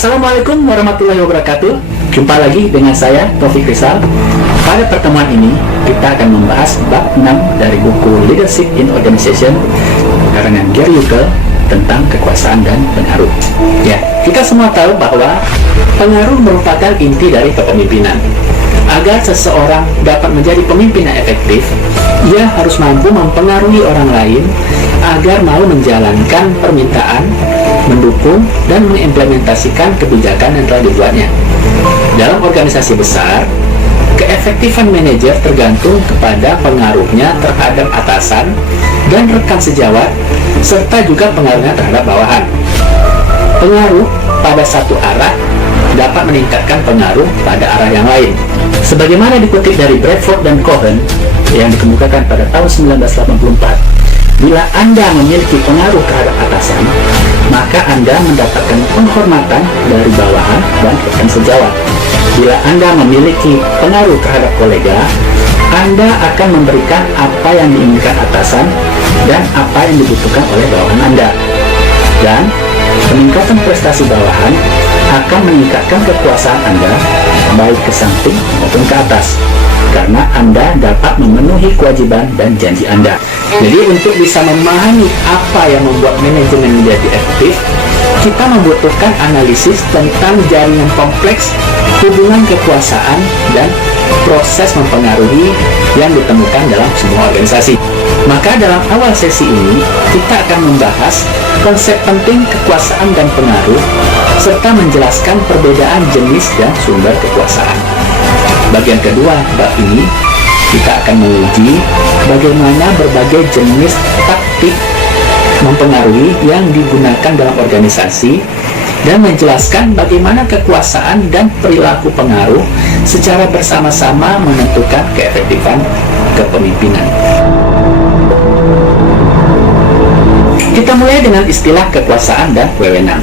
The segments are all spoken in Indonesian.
Assalamualaikum warahmatullahi wabarakatuh. Jumpa lagi dengan saya, Taufik Rizal. Pada pertemuan ini, kita akan membahas bab 6 dari buku Leadership in Organization karangan Gary Yukel tentang kekuasaan dan pengaruh. Ya, kita semua tahu bahwa pengaruh merupakan inti dari kepemimpinan. Agar seseorang dapat menjadi pemimpin yang efektif, ia harus mampu mempengaruhi orang lain agar mau menjalankan permintaan, mendukung, dan mengimplementasikan kebijakan yang telah dibuatnya. Dalam organisasi besar, keefektifan manajer tergantung kepada pengaruhnya terhadap atasan dan rekan sejawat, serta juga pengaruhnya terhadap bawahan. Pengaruh pada satu arah dapat meningkatkan pengaruh pada arah yang lain. Sebagaimana dikutip dari Bradford dan Cohen yang dikemukakan pada tahun 1984, bila Anda memiliki pengaruh terhadap atasan, maka Anda mendapatkan penghormatan dari bawahan dan rekan sejawat. Bila Anda memiliki pengaruh terhadap kolega, Anda akan memberikan apa yang diinginkan atasan dan apa yang dibutuhkan oleh bawahan Anda. Dan peningkatan prestasi bawahan akan meningkatkan kekuasaan Anda baik ke samping maupun ke atas, karena Anda dapat memenuhi kewajiban dan janji Anda. Jadi untuk bisa memahami apa yang membuat manajemen menjadi efektif, kita membutuhkan analisis tentang jaringan kompleks hubungan kekuasaan dan proses mempengaruhi yang ditemukan dalam semua organisasi. Maka dalam awal sesi ini, kita akan membahas konsep penting kekuasaan dan pengaruh, serta menjelaskan perbedaan jenis dan sumber kekuasaan. Bagian kedua bab ini, kita akan menguji bagaimana berbagai jenis taktik mempengaruhi yang digunakan dalam organisasi, dan menjelaskan bagaimana kekuasaan dan perilaku pengaruh secara bersama-sama menentukan keefektifan kepemimpinan. Kita mulai dengan istilah kekuasaan dan wewenang.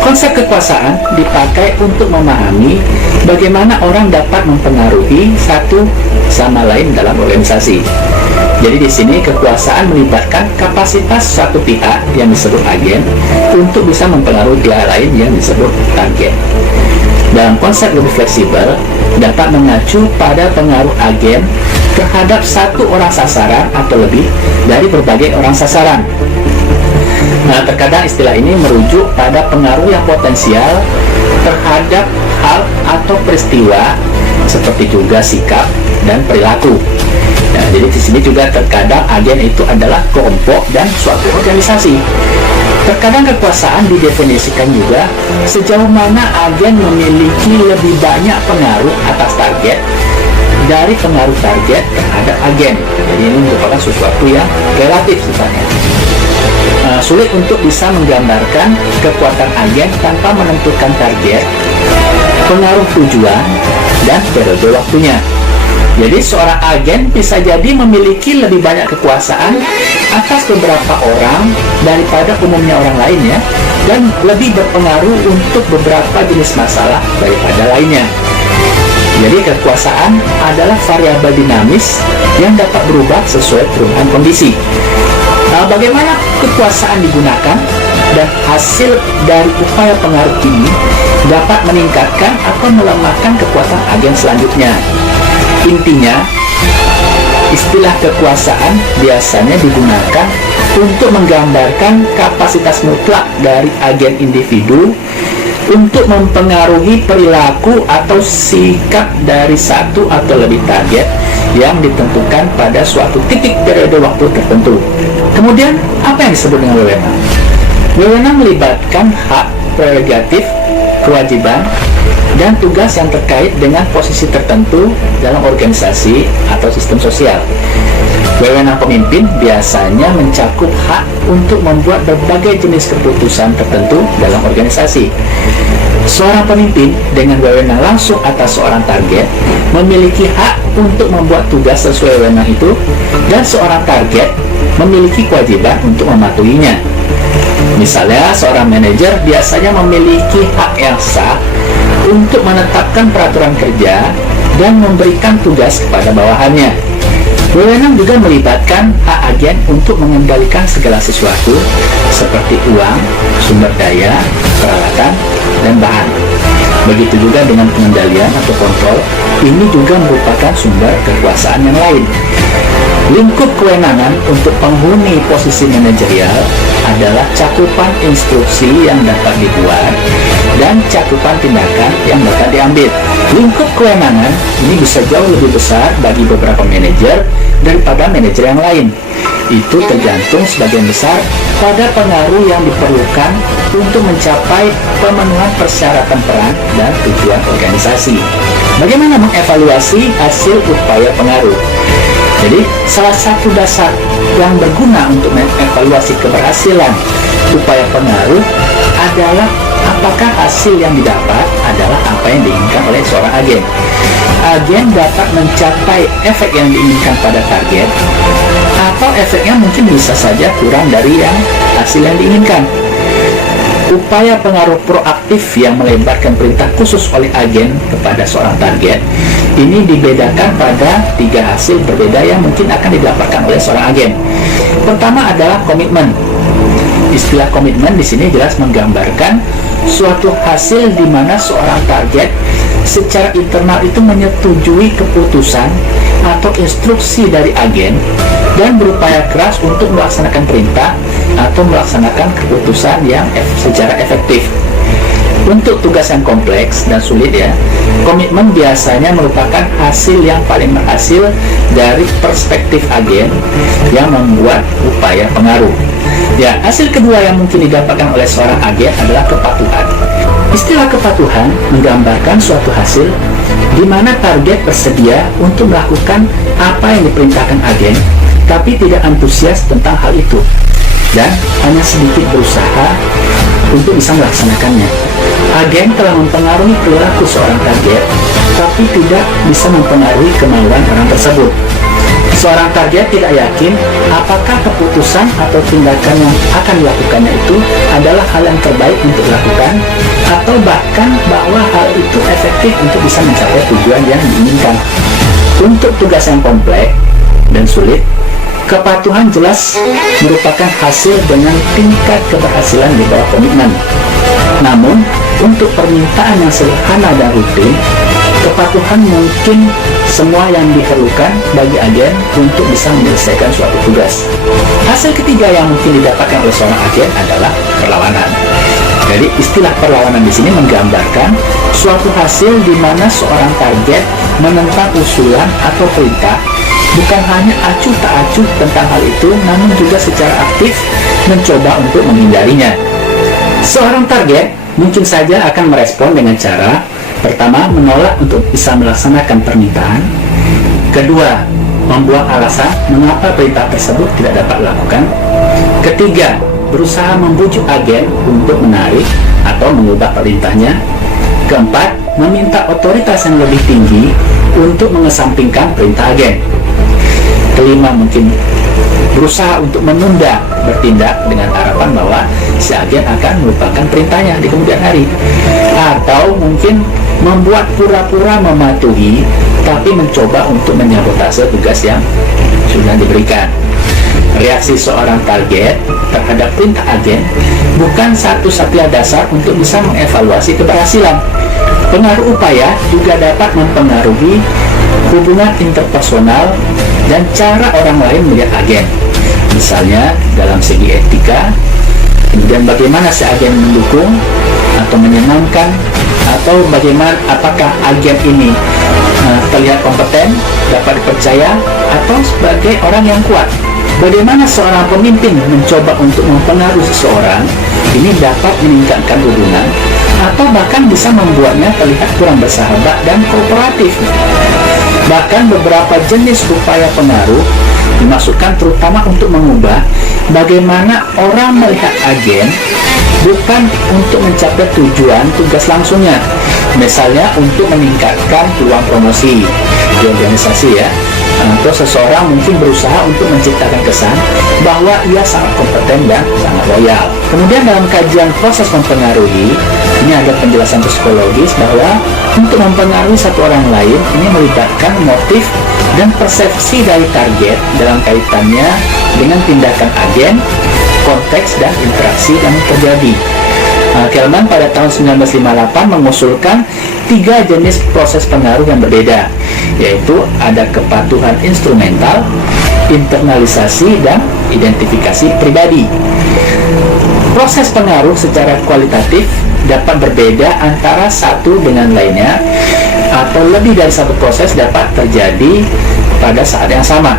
Konsep kekuasaan dipakai untuk memahami bagaimana orang dapat mempengaruhi satu sama lain dalam organisasi. Jadi di sini kekuasaan melibatkan kapasitas suatu pihak yang disebut agen untuk bisa mempengaruhi pihak lain yang disebut target. Dalam konsep lebih fleksibel, dapat mengacu pada pengaruh agen terhadap satu orang sasaran atau lebih dari berbagai orang sasaran. Nah, terkadang istilah ini merujuk pada pengaruh yang potensial terhadap hal atau peristiwa, seperti juga sikap dan perilaku. Nah, jadi di sini juga terkadang agen itu adalah kelompok dan suatu organisasi. Terkadang kekuasaan didefinisikan juga sejauh mana agen memiliki lebih banyak pengaruh atas target dari pengaruh target terhadap agen. Jadi ini merupakan sesuatu yang relatif sifatnya. Sulit untuk bisa menggambarkan kekuatan agen tanpa menentukan target, pengaruh tujuan, dan periode waktunya. Jadi seorang agen bisa jadi memiliki lebih banyak kekuasaan atas beberapa orang daripada umumnya orang lain, ya, dan lebih berpengaruh untuk beberapa jenis masalah daripada lainnya. Jadi kekuasaan adalah variabel dinamis yang dapat berubah sesuai perubahan kondisi. Bagaimana kekuasaan digunakan dan hasil dari upaya pengaruh ini dapat meningkatkan atau melemahkan kekuatan agen selanjutnya. Intinya, istilah kekuasaan biasanya digunakan untuk menggambarkan kapasitas mutlak dari agen individu untuk mempengaruhi perilaku atau sikap dari satu atau lebih target yang ditentukan pada suatu titik periode waktu tertentu. Kemudian, apa yang disebut dengan wewenang? Wewenang melibatkan hak, prerogatif, kewajiban, dan tugas yang terkait dengan posisi tertentu dalam organisasi atau sistem sosial. Wewenang pemimpin biasanya mencakup hak untuk membuat berbagai jenis keputusan tertentu dalam organisasi. Seorang pemimpin dengan wewenang langsung atas seorang target memiliki hak untuk membuat tugas sesuai wewenang itu, dan seorang target memiliki kewajiban untuk mematuhinya. Misalnya, seorang manajer biasanya memiliki hak yang sah untuk menetapkan peraturan kerja dan memberikan tugas kepada bawahannya. Wewenang juga melibatkan hak agen untuk mengendalikan segala sesuatu seperti uang, sumber daya, peralatan, dan bahan. Begitu juga dengan pengendalian atau kontrol, ini juga merupakan sumber kekuasaan yang lain. Lingkup kewenangan untuk penghuni posisi manajerial adalah cakupan instruksi yang dapat dibuat dan cakupan tindakan yang dapat diambil. Lingkup kewenangan ini bisa jauh lebih besar bagi beberapa manajer daripada manajer yang lain. Itu tergantung sebagian besar pada pengaruh yang diperlukan untuk mencapai pemenuhan persyaratan peran dan tujuan organisasi. Bagaimana mengevaluasi hasil upaya pengaruh? Jadi, salah satu dasar yang berguna untuk mengevaluasi keberhasilan upaya pengaruh adalah apakah hasil yang didapat adalah apa yang diinginkan oleh seorang agen. Agen dapat mencapai efek yang diinginkan pada target, atau efeknya mungkin bisa saja kurang dari yang hasil yang diinginkan. Upaya pengaruh proaktif yang melebarkan perintah khusus oleh agen kepada seorang target ini dibedakan pada 3 hasil berbeda yang mungkin akan didapatkan oleh seorang agen. Pertama adalah komitmen. Istilah komitmen di sini jelas menggambarkan suatu hasil di mana seorang target secara internal itu menyetujui keputusan atau instruksi dari agen dan berupaya keras untuk melaksanakan perintah atau melaksanakan keputusan yang secara efektif. Untuk tugas yang kompleks dan sulit ya, komitmen biasanya merupakan hasil yang paling berhasil dari perspektif agen yang membuat upaya pengaruh. Ya, hasil kedua yang mungkin didapatkan oleh seorang agen adalah kepatuhan. Istilah kepatuhan menggambarkan suatu hasil di mana target bersedia untuk melakukan apa yang diperintahkan agen, tapi tidak antusias tentang hal itu dan hanya sedikit berusaha untuk bisa melaksanakannya. Agen telah mempengaruhi perilaku seorang target, tapi tidak bisa mempengaruhi kemauan orang tersebut. Seorang target tidak yakin apakah keputusan atau tindakan yang akan dilakukannya itu adalah hal yang terbaik untuk dilakukan, atau bahkan bahwa hal itu efektif untuk bisa mencapai tujuan yang diinginkan. Untuk tugas yang kompleks dan sulit, kepatuhan jelas merupakan hasil dengan tingkat keberhasilan di bawah komitmen. Namun, untuk permintaan yang sederhana dan rutin, kepatuhan mungkin semua yang diperlukan bagi agen untuk bisa menyelesaikan suatu tugas. Hasil ketiga yang mungkin didapatkan oleh seorang agen adalah perlawanan. Jadi, istilah perlawanan di sini menggambarkan suatu hasil di mana seorang target menentang usulan atau perintah, bukan hanya acuh tak acuh tentang hal itu, namun juga secara aktif mencoba untuk menghindarinya. Seorang target mungkin saja akan merespon dengan cara pertama, menolak untuk bisa melaksanakan permintaan. Kedua, membuat alasan mengapa perintah tersebut tidak dapat dilakukan. Ketiga, berusaha membujuk agen untuk menarik atau mengubah perintahnya. Keempat, meminta otoritas yang lebih tinggi untuk mengesampingkan perintah agen. Kelima, mungkin berusaha untuk menunda bertindak dengan harapan bahwa si agen akan melupakan perintahnya di kemudian hari, atau mungkin membuat pura-pura mematuhi tapi mencoba untuk menyabotase tugas yang sudah diberikan. Reaksi seorang target terhadap perintah agen bukan satu-satunya dasar untuk bisa mengevaluasi keberhasilan. Pengaruh upaya juga dapat mempengaruhi hubungan interpersonal dan cara orang lain melihat agen. Misalnya dalam segi etika, kemudian bagaimana si agen mendukung atau menyenangkan, atau bagaimana apakah agen ini terlihat kompeten, dapat dipercaya, atau sebagai orang yang kuat. Bagaimana seorang pemimpin mencoba untuk mempengaruhi seseorang, ini dapat meningkatkan hubungan atau bahkan bisa membuatnya terlihat kurang bersahabat dan kooperatif. Bahkan beberapa jenis upaya pengaruh dimaksudkan terutama untuk mengubah bagaimana orang melihat agen, bukan untuk mencapai tujuan tugas langsungnya. Misalnya untuk meningkatkan peluang promosi di organisasi ya, atau seseorang mungkin berusaha untuk menciptakan kesan bahwa ia sangat kompeten dan sangat loyal. Kemudian dalam kajian proses mempengaruhi, ini ada penjelasan psikologis bahwa untuk mempengaruhi satu orang lain ini melibatkan motif dan persepsi dari target dalam kaitannya dengan tindakan agen, konteks dan interaksi yang terjadi. Oke, Goleman pada tahun 1958 mengusulkan 3 jenis proses pengaruh yang berbeda, yaitu ada kepatuhan instrumental, internalisasi, dan identifikasi pribadi. Proses pengaruh secara kualitatif dapat berbeda antara satu dengan lainnya, atau lebih dari satu proses dapat terjadi pada saat yang sama.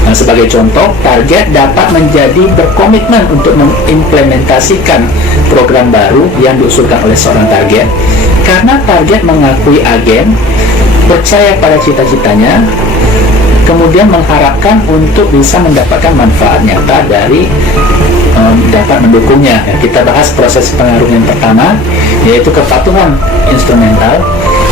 Nah, sebagai contoh, target dapat menjadi berkomitmen untuk mengimplementasikan program baru yang diusulkan oleh seorang target, karena target mengakui agen, percaya pada cita-citanya, kemudian mengharapkan untuk bisa mendapatkan manfaat nyata dari dapat mendukungnya. Kita bahas proses pengaruh yang pertama, yaitu kepatuhan instrumental.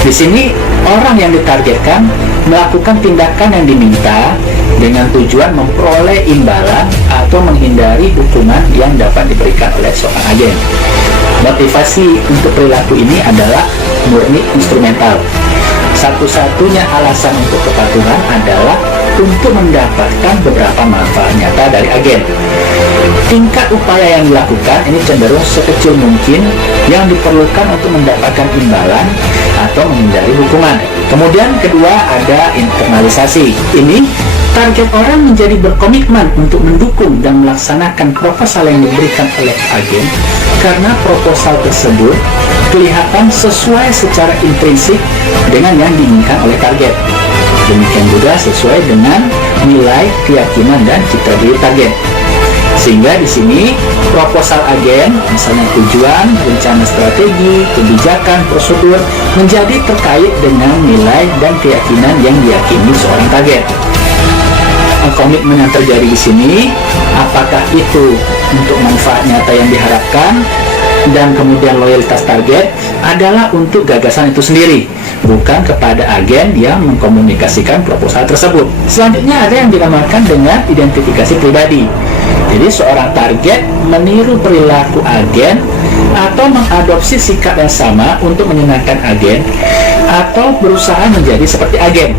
Di sini orang yang ditargetkan melakukan tindakan yang diminta dengan tujuan memperoleh imbalan atau menghindari hukuman yang dapat diberikan oleh seorang agen. Motivasi untuk perilaku ini adalah murni instrumental. Satu-satunya alasan untuk kepatuhan adalah untuk mendapatkan beberapa manfaat nyata dari agen. Tingkat upaya yang dilakukan ini cenderung sekecil mungkin yang diperlukan untuk mendapatkan imbalan atau menghindari hukuman. Kemudian kedua ada internalisasi. Ini target orang menjadi berkomitmen untuk mendukung dan melaksanakan proposal yang diberikan oleh agen karena proposal tersebut kelihatan sesuai secara intrinsik dengan yang diinginkan oleh target. Demikian juga sesuai dengan nilai, keyakinan, dan citra diri target. Sehingga di sini proposal agen, misalnya tujuan, rencana strategi, kebijakan, prosedur, menjadi terkait dengan nilai dan keyakinan yang diyakini seorang target. Komitmen yang terjadi di sini, apakah itu untuk manfaat nyata yang diharapkan, dan kemudian loyalitas target adalah untuk gagasan itu sendiri, bukan kepada agen yang mengkomunikasikan proposal tersebut. Selanjutnya ada yang dinamakan dengan identifikasi pribadi. Jadi seorang target meniru perilaku agen atau mengadopsi sikap yang sama untuk menyenangkan agen atau berusaha menjadi seperti agen.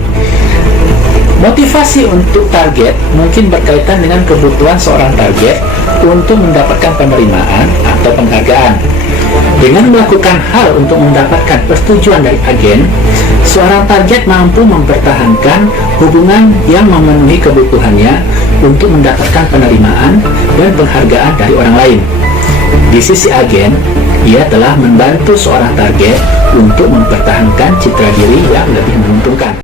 Motivasi untuk target mungkin berkaitan dengan kebutuhan seorang target untuk mendapatkan penerimaan atau penghargaan. Dengan melakukan hal untuk mendapatkan persetujuan dari agen, seorang target mampu mempertahankan hubungan yang memenuhi kebutuhannya untuk mendapatkan penerimaan dan penghargaan dari orang lain. Di sisi agen, ia telah membantu seorang target untuk mempertahankan citra diri yang lebih menguntungkan.